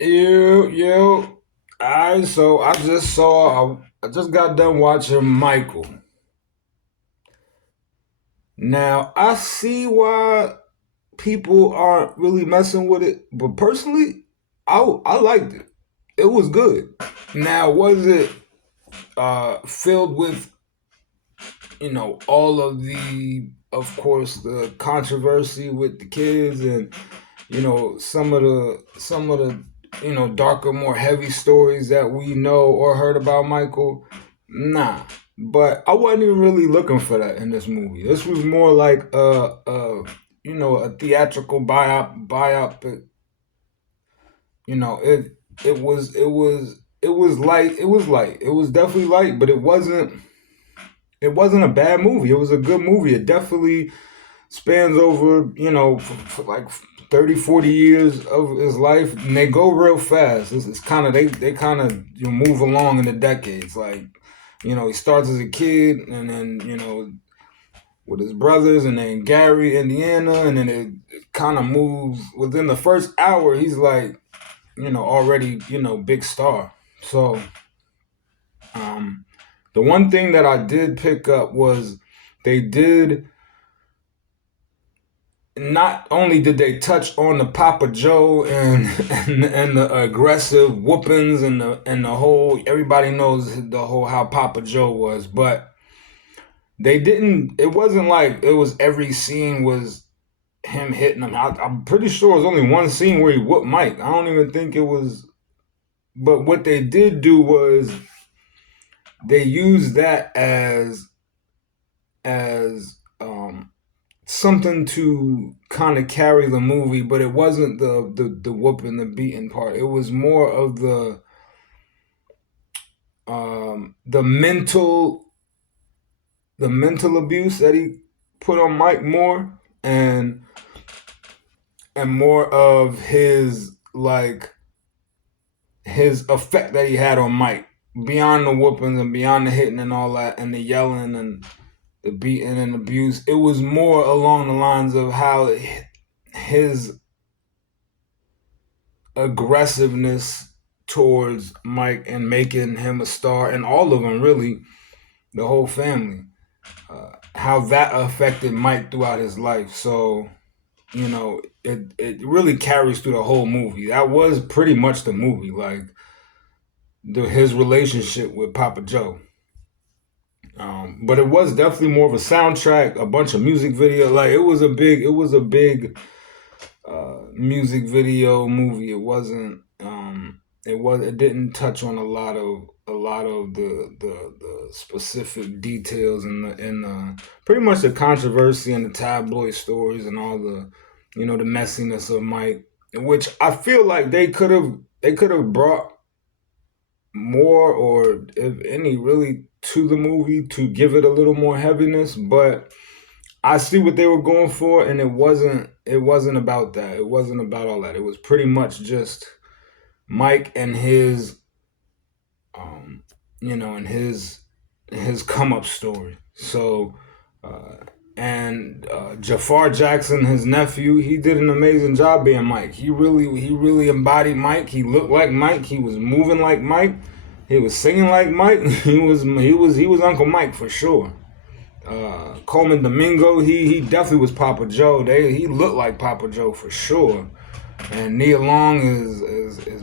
Yo. So I just got done watching Michael. Now I see why people aren't really messing with it, but personally, I liked it. It was good. Now was it filled with all of of course, the controversy with the kids and some of the darker, more heavy stories that we know or heard about Michael? Nah, but I wasn't even really looking for that in this movie. This was more like a theatrical biopic. It was light. It was light. It was definitely light, but it wasn't a bad movie. It was a good movie. It definitely spans over, for like 30, 40 years of his life, and they go real fast. It's kind of, they kind of move along in the decades. Like, he starts as a kid, and then, with his brothers, and then Gary, Indiana, and then it kind of moves. Within the first hour, he's like, already, big star. So, um, the one thing that I did pick up was they did not only did they touch on the Papa Joe and the aggressive whoopings and the whole, everybody knows the whole how Papa Joe was, but they didn't. It wasn't like it was every scene was him hitting him. I'm pretty sure it was only one scene where he whooped Mike. I don't even think it was. But what they did do was they used that as something to kind of carry the movie, but it wasn't the whooping, the beating part. It was more of the mental abuse that he put on Mike more, and more of his effect that he had on Mike beyond the whoopings and beyond the hitting and all that and the yelling and the beating and abuse. It was more along the lines of how his aggressiveness towards Mike and making him a star, and all of them really, the whole family, how that affected Mike throughout his life. So it really carries through the whole movie. That was pretty much the movie, like his relationship with Papa Joe. But it was definitely more of a soundtrack, a bunch of music video. Like it was a big music video movie. It didn't touch on a lot of the specific details and pretty much the controversy and the tabloid stories and all the messiness of Mike, which I feel like they could have brought more, or if any, really to the movie to give it a little more heaviness. But I see what they were going for, and it wasn't about that. It wasn't about all that. It was pretty much just Mike and his and his come up story. So and Jafar Jackson, his nephew, he did an amazing job being Mike. He really embodied Mike. He looked like Mike. He was moving like Mike. He was singing like Mike. He was Uncle Mike for sure. Coleman Domingo, he definitely was Papa Joe. He looked like Papa Joe for sure. And Nia Long is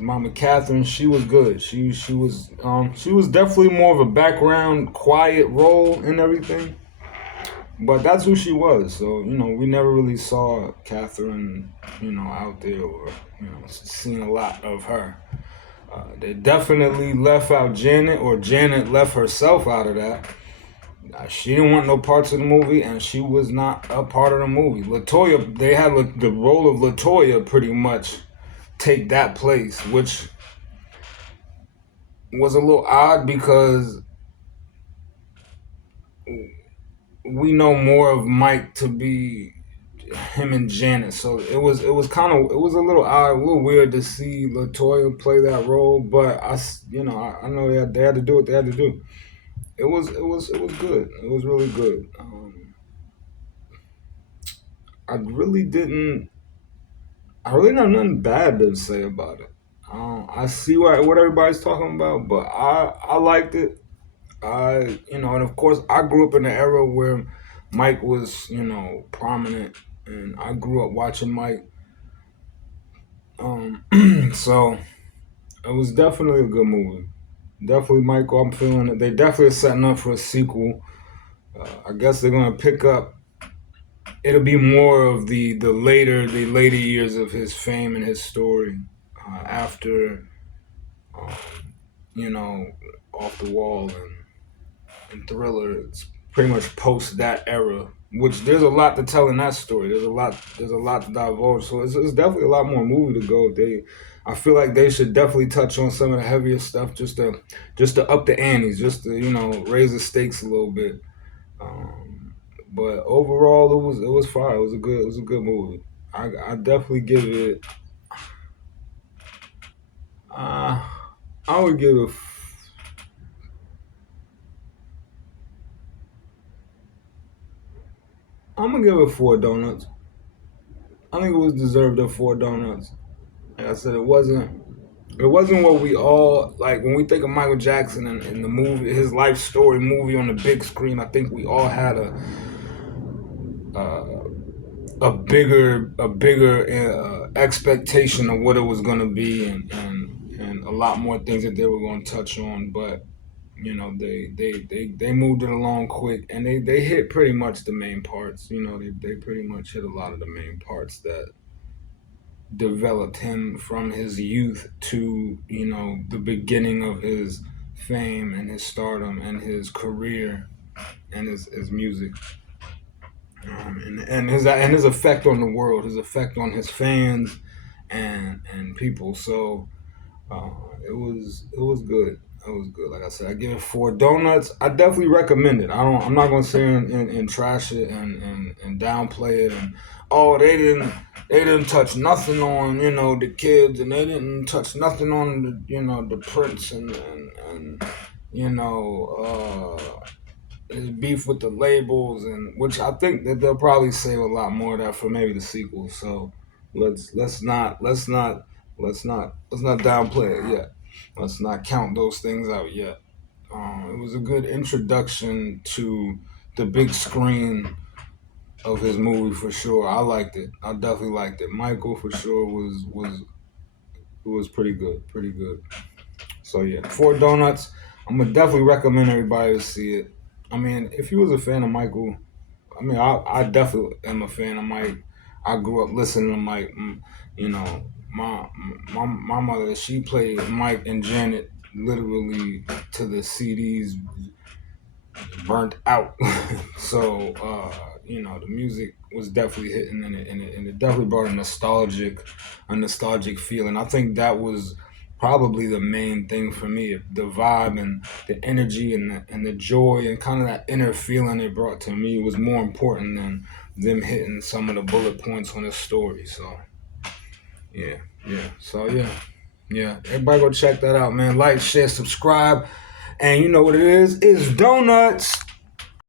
Mama Catherine. She was good. She was definitely more of a background, quiet role and everything. But that's who she was. So we never really saw Catherine, out there, or seen a lot of her. They definitely left out Janet, or Janet left herself out of that. She didn't want no parts of the movie, and she was not a part of the movie. Latoya, they had the role of Latoya pretty much take that place, which was a little odd because we know more of Mike to be him and Janet. So it was a little odd, a little weird to see Latoya play that role. But I know they had to do what they had to do. It was good. It was really good. I really didn't. I really have nothing bad to say about it. I see what everybody's talking about, but I liked it. And of course, I grew up in an era where Mike was, prominent, and I grew up watching Mike. So it was definitely a good movie. Definitely, Michael. I'm feeling it. They definitely are setting up for a sequel. I guess they're gonna pick up. It'll be more of the later years of his fame and his story after, um, you know, Off the Wall and Thriller. It's pretty much post that era, which there's a lot to tell in that story. There's a lot to divulge. So it's definitely a lot more movie to go. I feel like they should definitely touch on some of the heavier stuff just to up the antes, just to raise the stakes a little bit. Um, but overall, it was fire. It was a good movie. I definitely give it. Uh, I would give it. I'm gonna give it 4 donuts. I think it was deserved of 4 donuts. Like I said, it wasn't what we all like when we think of Michael Jackson and the movie, his life story movie on the big screen. I think we all had uh, a bigger expectation of what it was going to be, and a lot more things that they were going to touch on. But they moved it along quick, and they hit pretty much the main parts. They pretty much hit a lot of the main parts that developed him from his youth to the beginning of his fame and his stardom and his career and his music, and his effect on the world, his effect on his fans and people. So uh, it was good. It was good. Like I said, I give it 4 donuts. I definitely recommend it. I'm not gonna sit here and trash it and downplay it and oh they didn't touch nothing on the kids, and they didn't touch nothing on the prince and you know his beef with the labels, and which I think that they'll probably save a lot more of that for maybe the sequel. So let's not downplay it yet. Let's not count those things out yet. It was a good introduction to the big screen of his movie for sure. I liked it. I definitely liked it. Michael for sure was pretty good, pretty good. So yeah, 4 donuts. I'm gonna definitely recommend everybody to see it. I mean, if you was a fan of Michael, I mean, I definitely am a fan of Mike. I grew up listening to Mike. You know, my mother, she played Mike and Janet literally to the CDs burnt out. So the music was definitely hitting, and it definitely brought a nostalgic feeling. I think that was probably the main thing for me, the vibe and the energy and the joy and kind of that inner feeling it brought to me was more important than them hitting some of the bullet points on the story. So yeah, yeah. So yeah. Yeah, everybody go check that out, man. Like, share, subscribe, and you know what it is? It's donuts.